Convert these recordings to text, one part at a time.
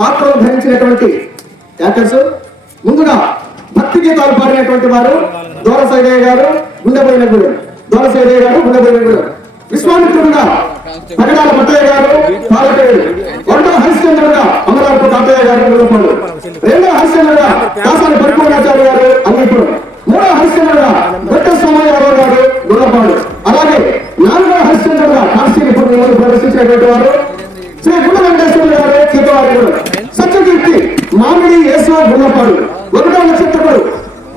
పాత్రలు ధరించినటువంటి యాక్టర్స్ ముందుగా భక్తి గీతాలు పాడినటువంటి వారు దోరసైదయ్య గారు గుండెపోయినగూడెం, దోరసైదయ్య గారు గుండెపోయినగూడెం. విశ్వామిత్రుడుగా పగడాల పట్టయ్య గారు పాలపేరు, రెండవ హరిశ్చంద్రుడుగా అమరావతి తాతయ్య గారు గుల్లపాడు, రెండవ హరిశ్చంద్రుడుగా కాసాని పరిపూర్ణాచార్య గారు అల్లీపురం, మూడవ హరిశ్చంద్రుడుగా దొట్ట సోమయ్యారావు గారు గుల్లపాడు, అలాగే నాలుగవ హరిశ్చంద్రుడుగా కాశీపురం ప్రదర్శించినటువంటి వారు శ్రీ గుండ వెంకటేశ్వర గారు సీతవారిగూడెం, సత్యకీర్తి మామిడి యేసు గుల్లపాడు, ఒకటవ నక్షత్రుడు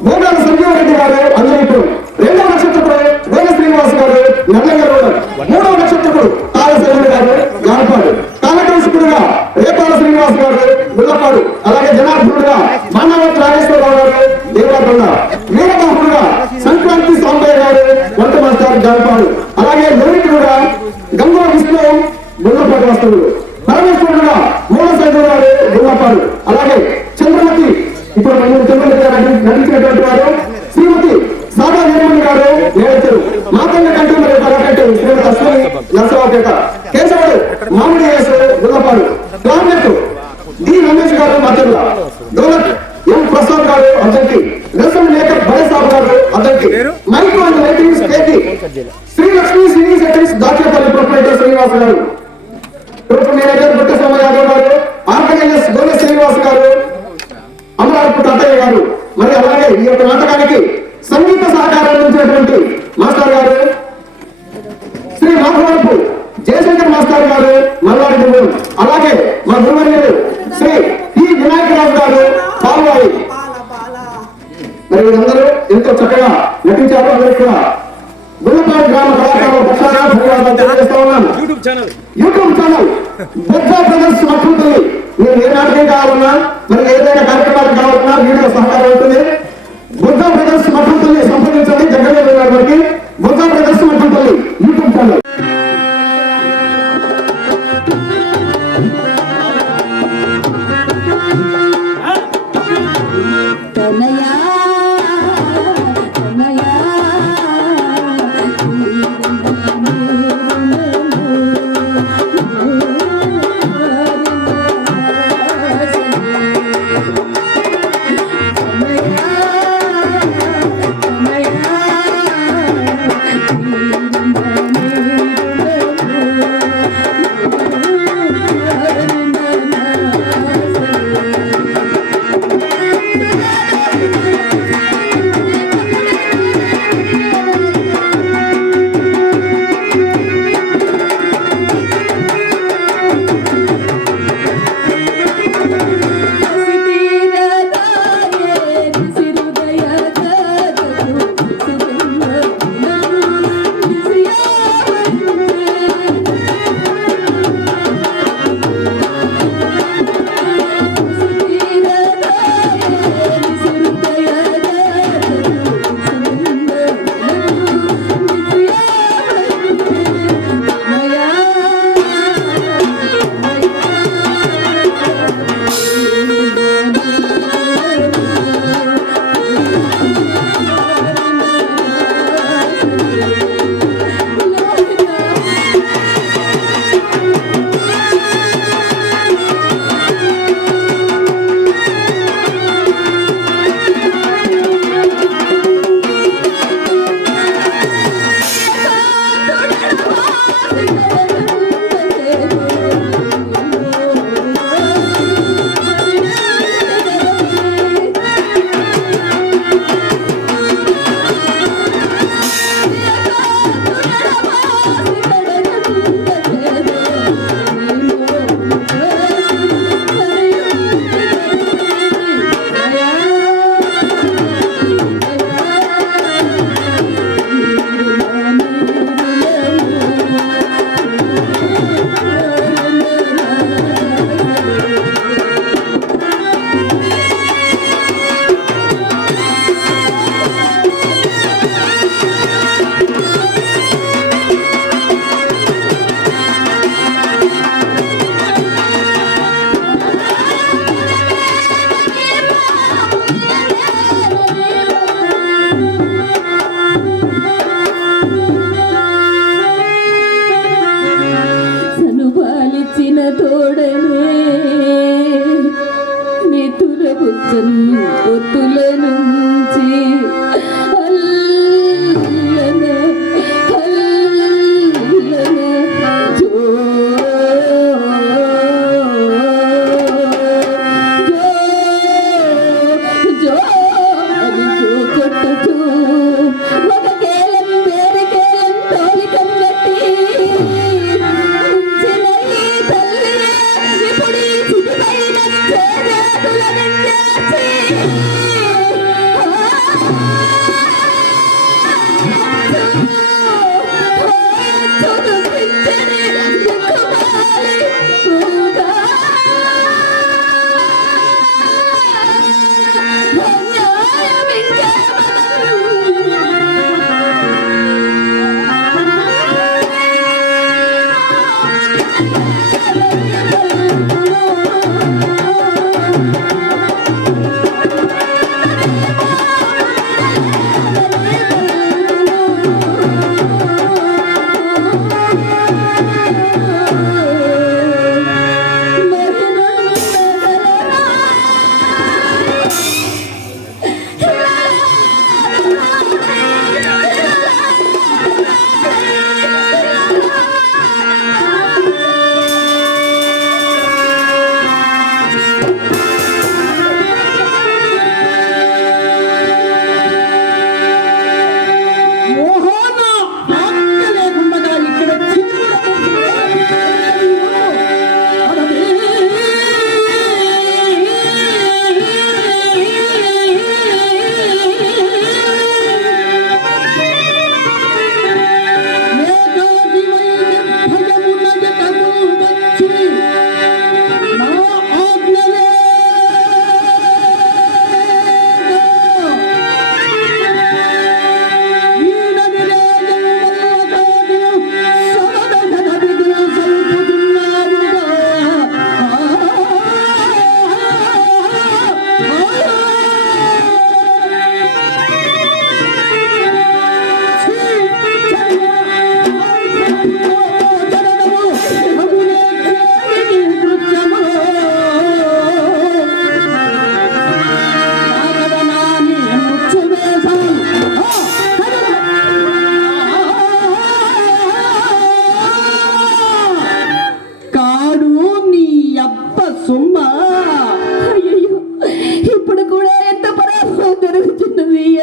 భోగాల సంజీవరెడ్డి గారు అల్లీపురం, రెండవ నక్షత్రుడు వేద శ్రీనివాస్ గారు నల్లగరూడెం, మూడవ నక్షత్రుడు తారశైలి గారు గానపాడు, కాలకృష్ణుడుగా రేపాల శ్రీనివాస్ గారు గుల్లపాడు, అలాగే జనార్దనుడుగా మానవత్ రాజేశ్వరరావు గారు దేవరకొండ, వీరబాహుడుగా సంక్రాంతి సాంబయ్య గారు వంట మాస్టర్ గానపాడు, అలాగే లోహితుడుగా గంగో విష్ణు గుల్లపాడు వస్తువులు, పరమేశ్వరుడుగా మూలశైలు గారు గుల్లపాడు, అలాగే చంద్రమతి ఇప్పుడు చంద్రమతి నటించినటువంటి వారు శ్రీమతి సాదా నిర్మణి గారు నేడచరు, మాతంగ కంటి మరియు కళాకంటి శ్రీమతి అశ్వని నరసరావుపేట, కేశవుడు మామిడి యేసు గుల్లపాడు, క్లార్నెట్ డి రమేష్ గారు మధ్యల, డోలక్ ఎం ప్రసాద్ గారు అద్దంకి, రసం మేకప్ భయసాబ్ గారు Addanki, micro and lightings KT Sri Lakshmi cine seconds Dachepalli proprietor Srinivas గారు, గ్రూప్ మేనేజర్ బుట్ట సోమయాదవ్ గారు, ఆర్గనైజర్స్ గోనె శ్రీనివాస్ గారు, అమరావతి తాతయ్య గారు, మరి అలాగే ఈ యొక్క నాటకానికి సంగీత సహకారం అందించినటువంటి మాస్టర్ గారు శ్రీ మాధవరపు జయశంకర్ మాస్టర్ గారు మల్లారెడ్డి, అలాగే మా గురువర్యులు శ్రీ పి వినాయకరావు గారు పాల్వాయి. మరి వీరందరూ ఎంతో చక్కగా నటించారు. అందరూ కూడా గుల్లపాడు గ్రామ కళాకారుల పక్షాన ధన్యవాదాలు తెలియజేస్తా ఉన్నాను. YouTube channel Bojja brothers Mathampalli, మీరు ఏ నాటకం కావాలన్నా మరి ఏదైనా కార్యక్రమాలు కావాలన్నా వీడియో సహకారం ఉంటుంది. బొజ్జా బ్రదర్స్ మఠంపల్లి సంప్రదించండి. జగన్ గారికి Bojja brothers Mathampalli YouTube channel. Thank you. తోడనే నితురపుచ్చన్ పొత్తుల నుంచి అల్లన అల్లన జో జో అది జో కొట్టుచు ఒక కేలం వేరే కేలం తోలికం గట్టి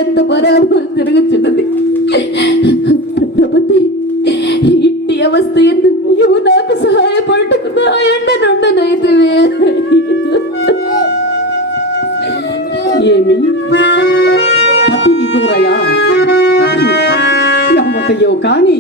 ఎంత పరాభవం జరుగుతున్నది. ప్రపతి ఇంటి అవస్థ ఎందు నీవు నాకు సహాయపడటకు నా ఎండ నుండనైతివే. ఏమి అతి విదూరయా నమ్మకయో కానీ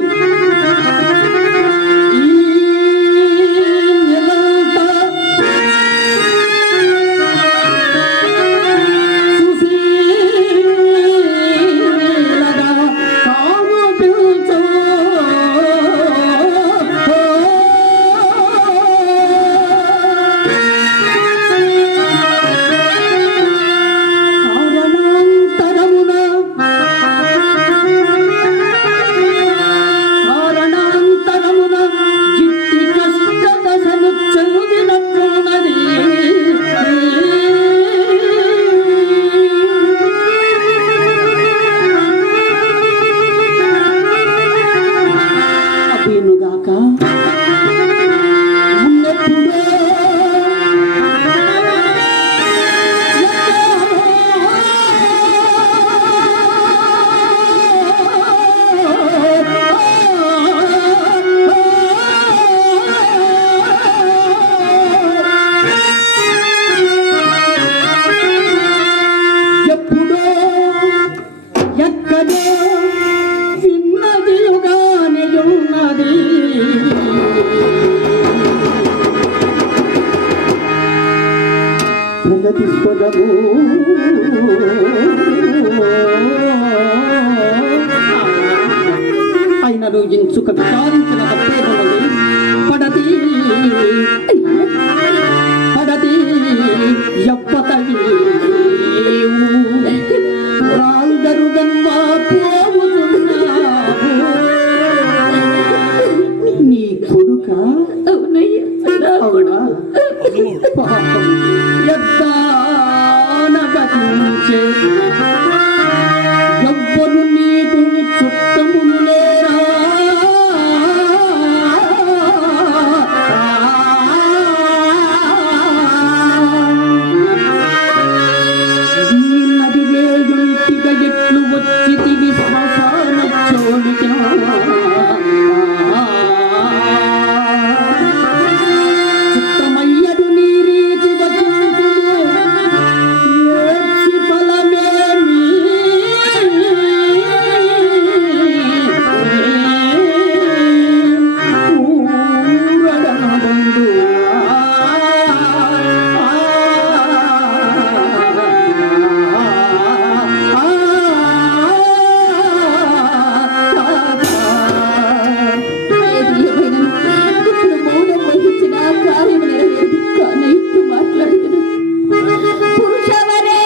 అయినను ఇంచుక విచారించిన తప్పేదన్నది పడతి పడతి ఎప్పతవి రాందరుగన్మా పోవుతున్నావు నీ కొడుక అవునయ్యా అవునా? పాపం ఎద్దానగతించే ఎవ్వరు నీకు చుట్టములు లేరా? నదిగే ఇంటిగా ఎట్లు వచ్చి విశ్వాసాన చోడిగా చిత్తమయ్యడు నీ రీతి వచింతులు ఏడ్చి ఫలమేమి? ఊరడనబంధు ఏది ఏమైనా ఇప్పుడు మౌనం వహించిన కార్యం నెరవేరు కానీ ఇట్లు మాట్లాడుతున్నా పురుషవరే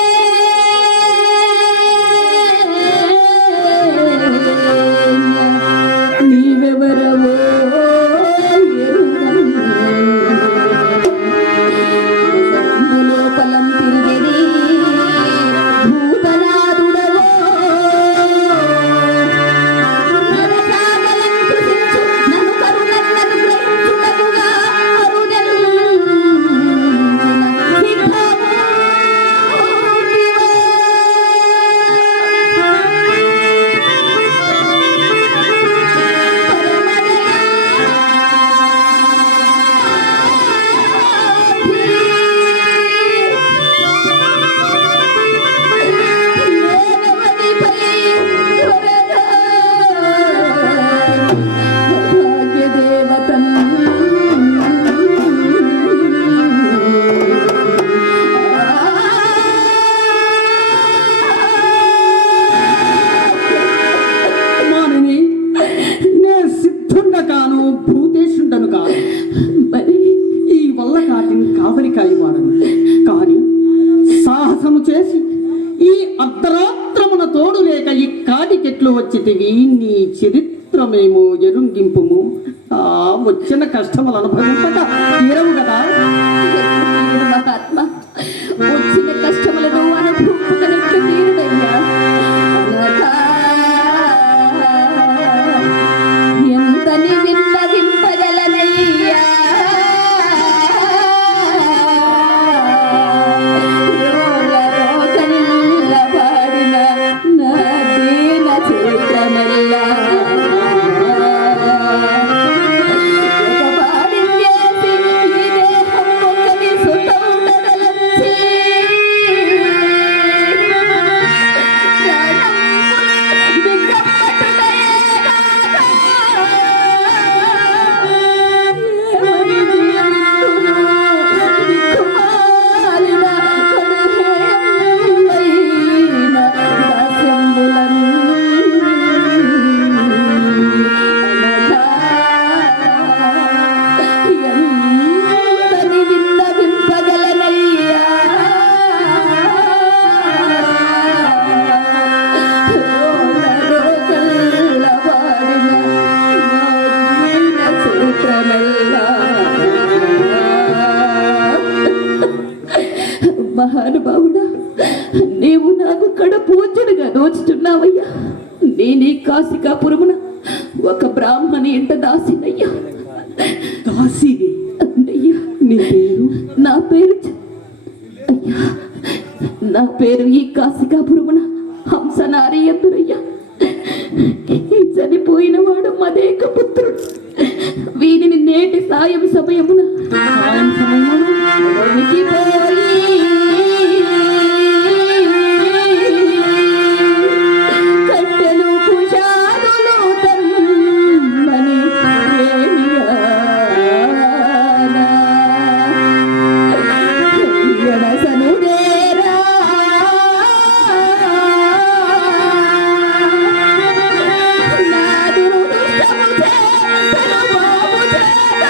నీవెవరవో లోపలం తిరిగిరి భూతనాదుడవో నరసాగలం కృషించు నన్ను కరుణన్నను గ్రహించుటకుగా అరుణెల్చిన మానని నే సిద్ధుండ కాను భూతేశుండను కాను మరి ఈ వల్ల కాటిని కావలికాయి వాడను కాని సాహసము చేసి ఈ అర్ధరాత్రమున తోడు లేక ఈ కాటికెట్లు వచ్చితివి నీ చరిత్రమేమో ఎరుంగింపుము ఆ వచ్చిన కష్టములు అనుభవింపక తీరవు కదా. తీరుడు మహాత్మ వచ్చిన కష్టములను అనుభూపుకనెట్లు తీరుడయ్యా అనగా ఎంతని విన్నవింపగలనయ్యా రోగల్ల పాడిన నా దీన చరిత్రమెల్లా ఒక పాడించేసి ఈ దేహం ఒకటి సుతౌడదలంచి మహానుభావుడా నీవు నాకు కడపూచుడుగా దోచుతున్నావయ్యా. నేనే కాశికాపురమున ఒక బ్రాహ్మణి ఇంట దాసినయ్యా. దాసిది అన్నయ్యా నీ పేరు? నా పేరు అయ్యా నా పేరు ఈ కాశికాపురమున హంసనారి ఎందురయ్యా. చనిపోయిన వాడు మదేక పుత్రుడు. వీరిని నేటి సాయం సమయమున సాయం సమయమున కట్టెలు కుషాదులు తమ్మని ఎడసనుడేరా నాదు దుష్టము చేతను బాబు చేత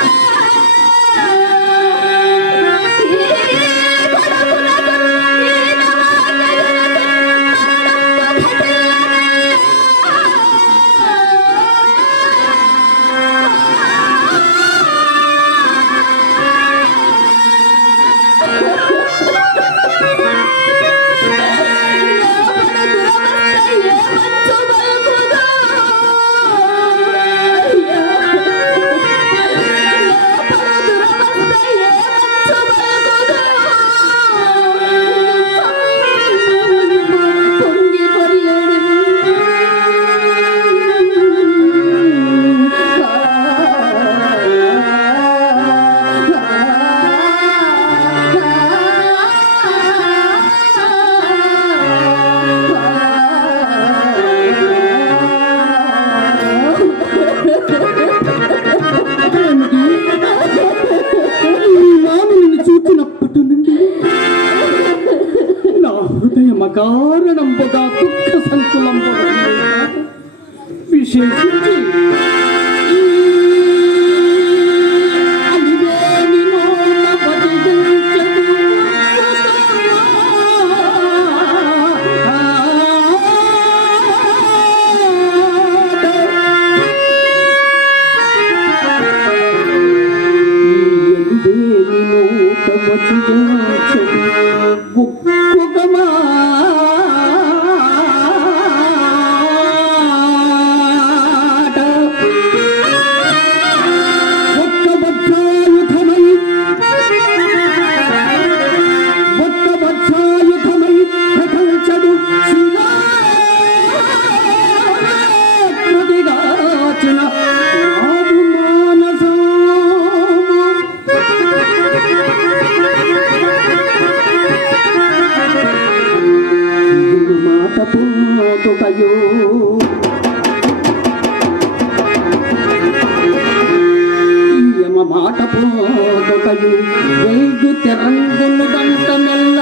అకారణంబుగా దుఃఖ సంకులంబుగా విశేషించి మాట పోదొకయు వెల్గు తెరంగును దంత మెల్ల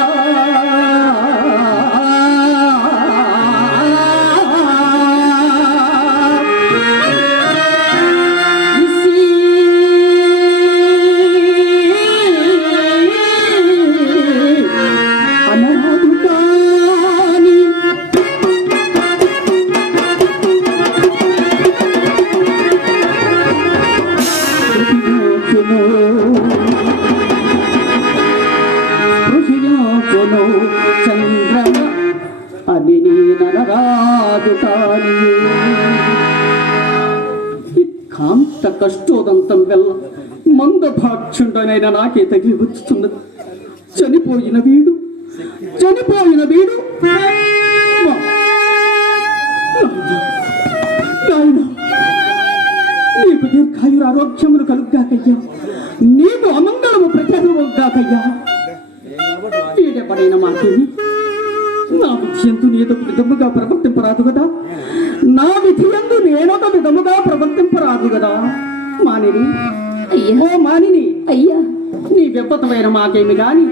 కాంత కష్టోదంతం వెళ్ళ మందభాక్షుండనైనా నాకే తగిలి వచ్చుతున్నది. చనిపోయిన వీడు నీకు దీర్ఘాయుర ఆరోగ్యములు కలుగ్గాకయ్యా, నీకు అమంగళము ప్రచారముగాకయ్యా. పీడపడైన మాకేమి నా విధియందు నేదొక విధముగా ప్రవర్తింపరాదు కదా, నా విధియందు నేనొక విధముగా ప్రవర్తింపరాదు కదా. మానిని, ఓ మానిని, అయ్యా నీ వ్యర్థమైన మాకేమి గాని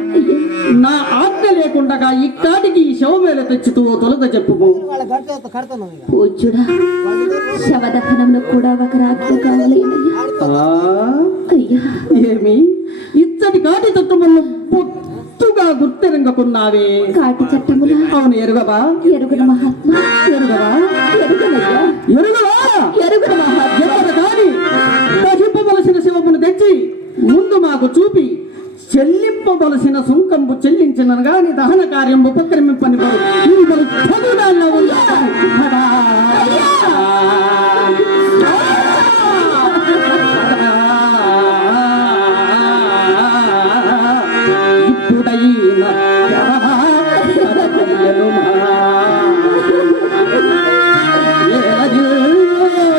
నా ఆజ్ఞ లేకుండా ఇక్కడికి ఈ శవమేళ తెచ్చుతూ తొలగ చెప్పుము. పూజ్యుడా, శవదహనంలో కూడా ఒక రాజ్ఞ కావాలయ్యా. అయ్యా ఏమి ఇచ్చటి కాటి తత్వములను పొత్తుగా గుర్తెరంగకున్నావే? కాటి చట్టముల అవును, ఎరుగవా? ఎరుగున మహాత్మా, ఎరుగవా? ఎరుగునయ్యా, ఎరుగవా? ఎరుగున మహాత్మా. ఎవరు కాని దహింపవలసిన శివమును తెచ్చి ముందు మాకు చూపి చెల్లింపవలసిన సుంకంబు చెల్లించినను గాని దహన కార్యం ఉపక్రమింపని ఇప్పుడైనా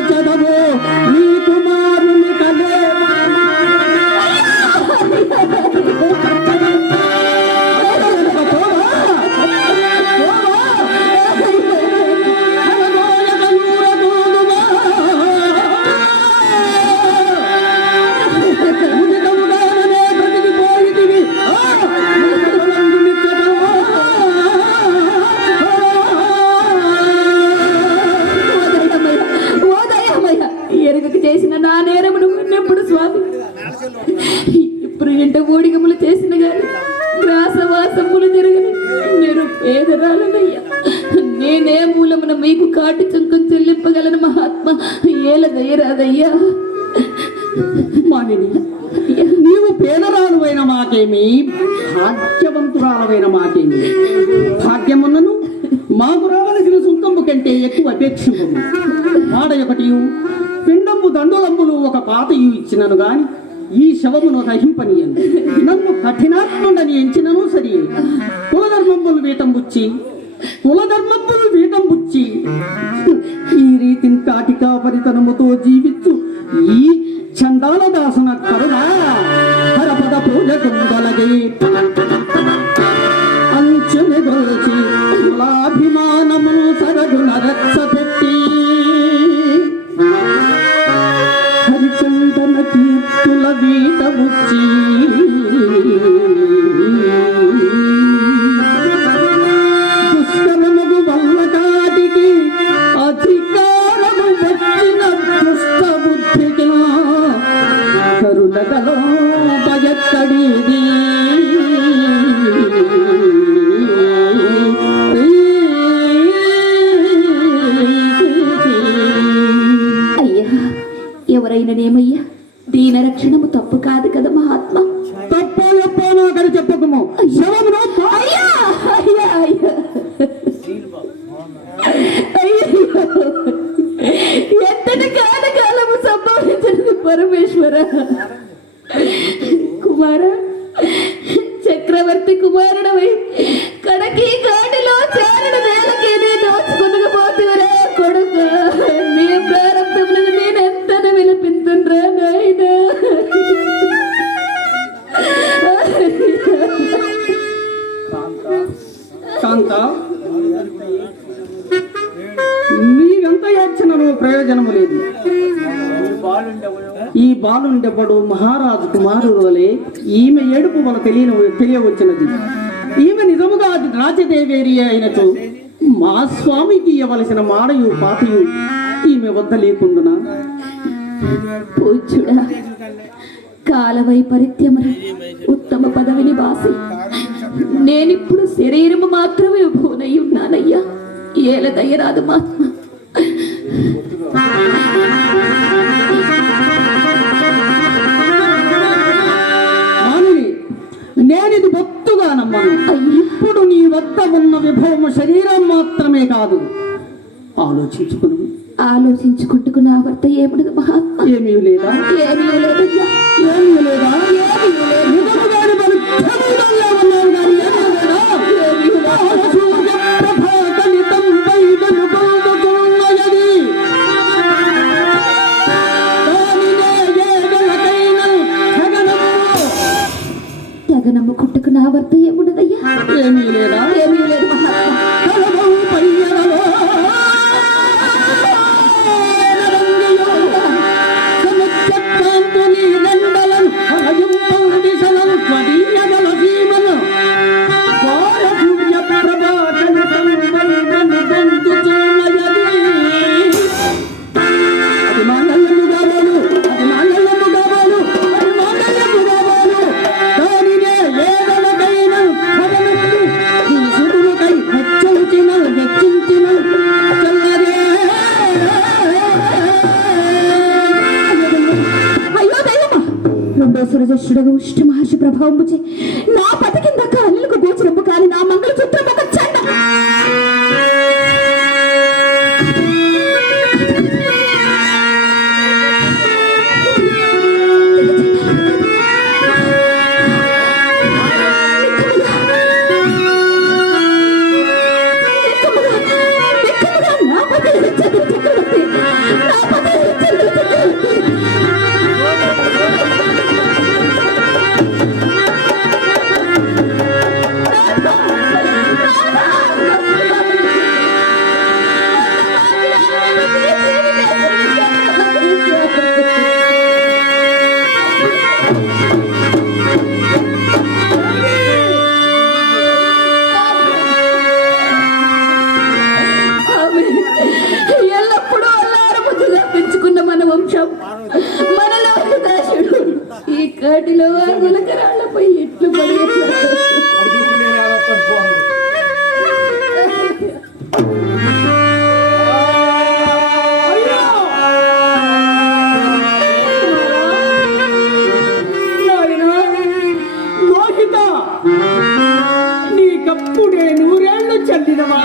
చదవో నీ కుమారుని కలే చేసిన నా నేరమును ఎప్పుడు స్వామి ఇప్పుడు ఇంట ఓడిగములు చేసిన గాని గ్రాసవాసములు జరగని నేను పేదరాలనయ్యా. నేనే మూలమున మీకు కాటి చుంకం చెల్లింపగలను మహాత్మ, ఏల దయరాదయ్యా. మానిని, నీవు పేదరాలువైన మాకేమి, భాగ్యవంతురాలవైన మాకేమి. భాగ్యమున్నను మాకు రావలసిన సుంకము కంటే ఎక్కువ అపేక్షింపము. మాట ఒకటి పిండంబు దండోలంబులు ఒక పాతయు ఇచ్చినను గాని ఈ శవమును దహింపనీయను. నన్ను కఠినాత్ముండని ఎంచినను సరి. కులధర్మంబులు వీటం బుచ్చి ఈ రీతిని కాటికా పరితనముతో జీవించు ఈ చందాల దాసున కరుణ హరపద పూజ కుందలగే అంచుని గొల్చి కులాభిమానమును సరగుణ రక్ష పెట్టి హరిచందన కీర్తుల వీట బుచ్చి సుఖము శవమును అయ్యా అయ్యా అయ్యా అయ్యో ఎంతటి కాలము సంభవించినది పరమేశ్వర. కుమార చక్రవర్తి కుమారుడవై కడకి కాటిలో చేరణ నేలకి దోచుకునకపోతురా కొడుక. నీ ప్రారంభములను నేనెంత విలపిస్తుండ్రా నాయనా. కాంత, నీవెంత యాచనను ప్రయోజనము లేదు. ఈ బాలుండెవడు మహారాజు కుమారుడు వలె ఈమె ఏడుపు వల్ల తెలియవచ్చినది. ఈమె నిజముగా రాజదేవేరి అయినచో మా స్వామికి ఇవ్వవలసిన మాడయు పాతయు ఈమె వద్ద లేకుండునా. పూజ్యుడా, కాలవైపరీత్యమున ఉత్తమ పదవిని వాసి నేనిప్పుడు శరీరము మాత్రమే భూనై ఉన్నానయ్యా. ఏల దయరాదు మహాత్మ. నేనిది బొత్తుగా నమ్మను. ఇప్పుడు నీ వద్ద ఉన్న విభవము శరీరం మాత్రమే కాదు. ఆలోచించుకుంటుకు నా భర్త ఏముడు మహాత్మ. ఏమీ లేదా? ఏమీ లేదయ్యా. ఏమీ లేదా? ఏమీ లేదు. తగనమ్మ కొట్టుకు నా భర్త ఏముండదయ్యా. ఏమీ లేదా? ఏమీ లేదు మహాత్మ. సురజుడు ఉష్ట మహర్షి ప్రభావం నా పతి కింద కాళ్ళకు గోచరము కాని నా మంగళ సూత్రం ఒక చండ. కాటిలో గులకరాళ్లపై ఎట్లు పడి నీకప్పుడే 100 ఏళ్ళు చెందినవా.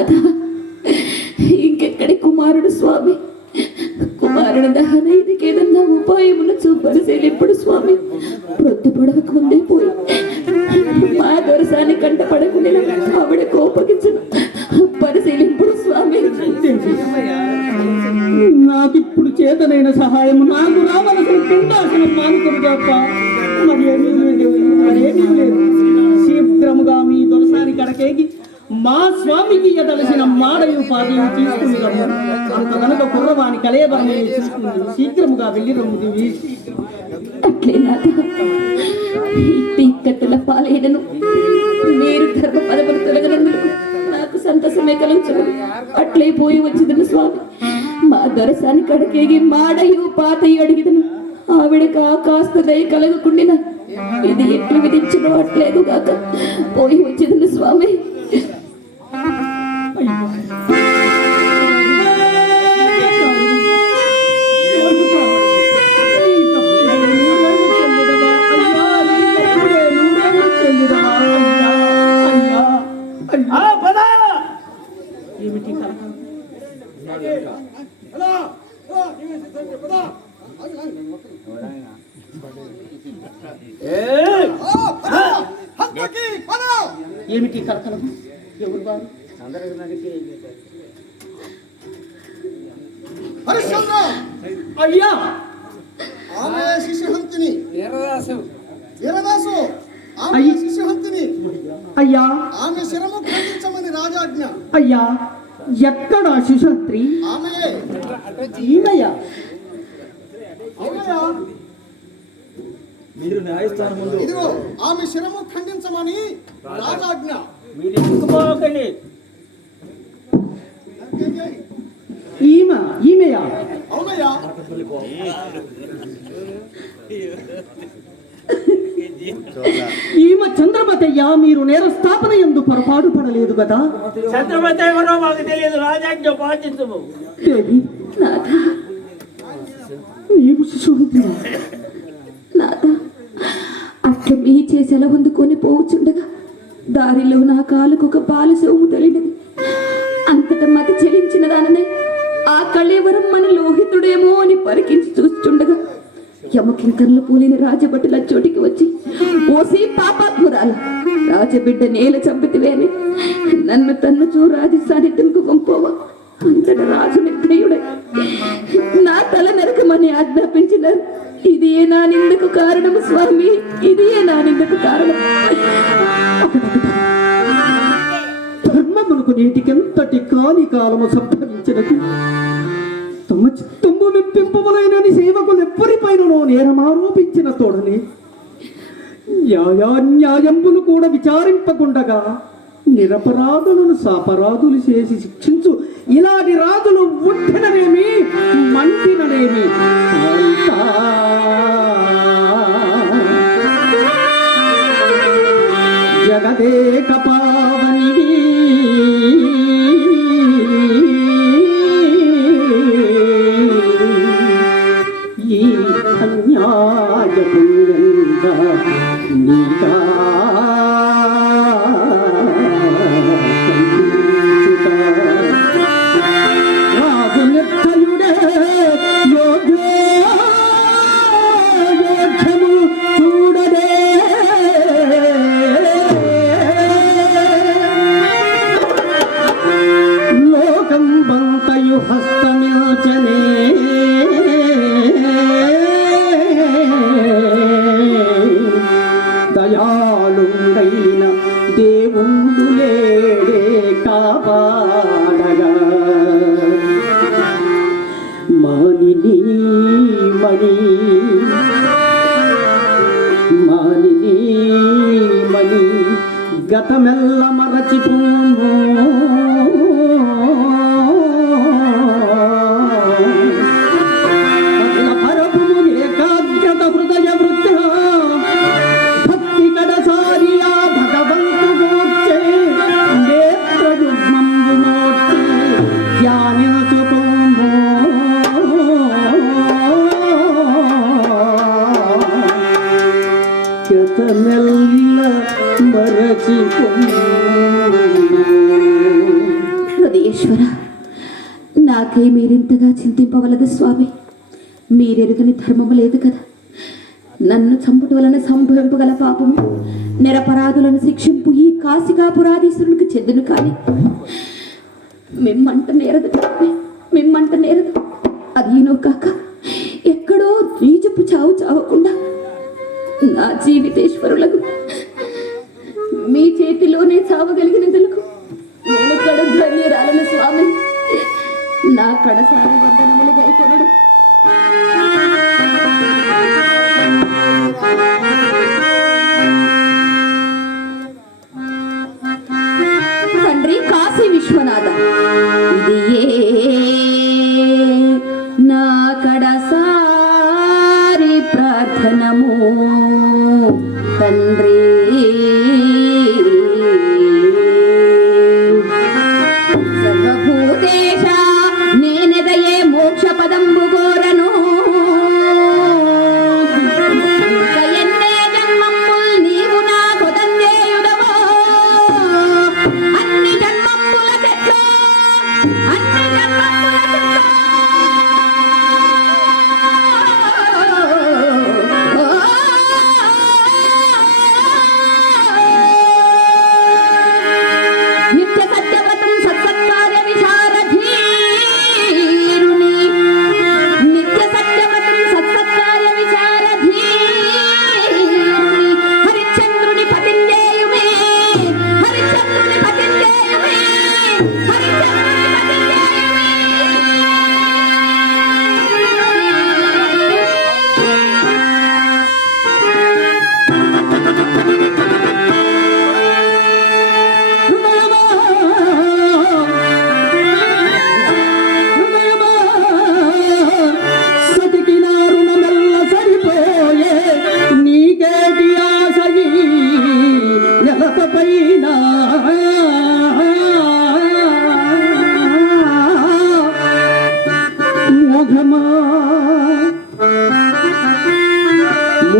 నాథ, ఇంకెక్కడి కుమారుడు స్వామి? కుమారుడు దహన ఇదికి ఏదన్నా ఉపాయమును చూపరిసేప్పుడు స్వామి. ప్రొద్దు పొడవకు ముందే పోయి మా దొరసాన్ని కంట పడకుండా ఆవిడ కోపగించను పరిశీలింపుడు స్వామి. నాకిప్పుడు చేతనైన సహాయము నాకు రావలసిన పిండాసనం మానుకుని తప్ప మరేమీ లేదు. శీఘ్రముగా మీ దొరసాని కడకేగి మా స్వామికి ఎదలసిన మాడయు పాదయు తీసుకుని అంత కనుక కుర్రవాని కలేబరమే తీసుకుని శీఘ్రముగా వెళ్ళి రమ్ముదివి. అట్లే నాథ, ఈ కట్టెల పాలేడను మీరు ధర్మ పదములు తొలగనందుకు నాకు సంతసమే కలుగుతుంది. అట్లే పోయి వచ్చిదను స్వామి. మా దొరసాని కడకేగి మాడయు పాతయు అడిగిదను. ఆవిడకు ఆ కాస్త దయ కలగకుండిన ఇది ఎట్లు విధించడం అట్లేదు కాక పోయి వచ్చిదను స్వామి. ఏమిటి కలకలం? ఎవరు బారు? అయ్యా, ఆమె శిశుహంతిని వీరదాసు, శిశుహంతిని అయ్యా, ఆమె శిరము ఖండించమని రాజాజ్ఞ. అయ్యా, ఎక్కడ శిశుహంత్రి? ఆమె ఈమెయా? మీరు న్యాయస్థానం ముందు ఇదిగో ఆమె శిరము ఖండించమని రాజాజ్ఞ. ఈమెయా? అవునయ్యా. ఈమె చంద్రమతయ్య. మీరు నేరస్థాపన ఎందు పొరపాటు పడలేదు కదా? చంద్రమతి ఎవరో మాకు తెలియదు, రాజాజ్ఞ పాటించము. దేవి, నాథ, నీవు శిశుహంత్రి? నాథ, అట్లా మీ చేసేలా వందుకొని పోవచ్చుండగా దారిలో నా కాలుకు ఒక బాల సోము తొలినది. అంతటా మతి చెలించిన దాననే ఆ కళేవరం మన లోహితుడేమో అని పరికించి చూస్తుండగా యమకింకర్లు పూలిన రాజభటుల చోటికి వచ్చి, ఓసి పాపాత్మురాలు, రాజబిడ్డ నేల చంపితివే అని నన్ను తన్నుచూ రాజసాన్నిధ్యంకు పంపోవా. అంతటా రాజు నిర్దయుడై నా తల నరకమని ఆజ్ఞాపించినారు. ఇదే నా నిందకు కారణము స్వామి, ఇదే నా నిందకు కారణం. ధర్మమునకు నేటికెంతటి కాని కాలము సంభవించినది. తమ చిత్తము మెప్పింపవలైనని సేవకులు ఎవ్వరిపైననో నేరమారోపించిన తోడని న్యాయంబులు కూడా విచారింపకుండగా నిరపరాధులను సాపరాధులు చేసి శిక్షించు ఇలాంటి రాజులు ఉట్టిననేమి మంటిననేమి జగదేక పావనివి ఈ అన్యాయపు నీకా రాజు నిర్దయుడే యోగ్యము చూడడే లోకం బంతయు హస్తమిల్చనే దయాళుండైన దేవుండు లేడే కాపాడగా మానిని మణి గతమెల్ల మరచిపోము ఏకాగ్రత హృదయ వృద్ధ భక్తి కడసారియా భగవంతు గూర్చే నేత్రయుగ్మంబు మోర్చి ధ్యానించుకోము గతమెల్ల మరచిపోము ఈశ్వర, నాకై మీరింతగా చింతింపవలదు స్వామి. మీరెరుగని ధర్మము లేదు కదా. నన్ను చంపుట వలన సంభవింపగల పాపము నిరపరాధులను శిక్షింపు ఈ కాశికాపురాధీశ్వరునికి చెందును. కానీ మిమ్మంట నేరదు. అదీనో కాక ఎక్కడో నీచపు చావు చావకుండా నా జీవితేశ్వరులకు మీ చేతిలోనే చావగలిగినందుకు నేను కడధన్యురాలను స్వామి. నా కడసారి వందనములు గైకొనడు. తండ్రి కాశీ విశ్వనాథ, ఇది నా కడసారి ప్రార్థనము తండ్రి. సర్వభూతేశ నేనెదయే మోక్ష పదంబు గోరను.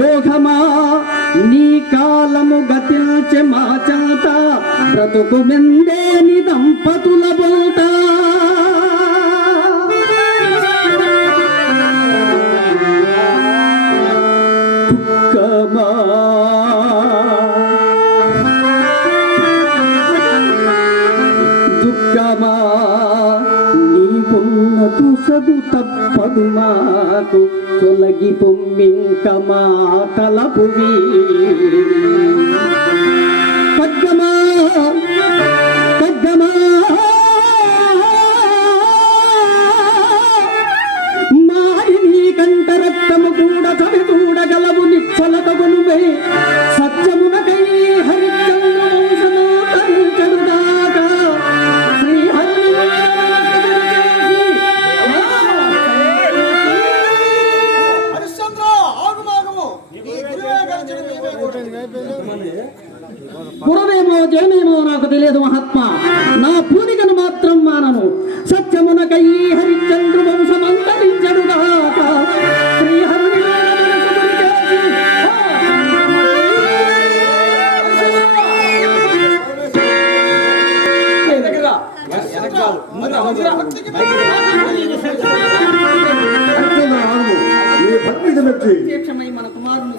మోఘమా నీ కాలము గతిల్చె మాచంత బ్రతుకు మెందేని దంపతుల బోట. దుఃఖమా దుఃఖమా నీకున్న తుసదు తప్పదు మాకు తొలగి పొమ్మింక మా తలపువి. ఖడ్గమా ఖడ్గమా మారి నీ కంట రక్తము కూడా చవి చూడగలవు నిశ్చలతగునువే. సత్యమునకై హరిచంద్ర వంశము తరించెడుగాక. పురమేమో జయమేమో నాకు తెలియదు మహాత్మా. నా పూనికను మాత్రం మానను. సత్యమునకై హరిచంద్ర వంశమంతరించెడుగాక. శ్రీహరుని మన కుమారుని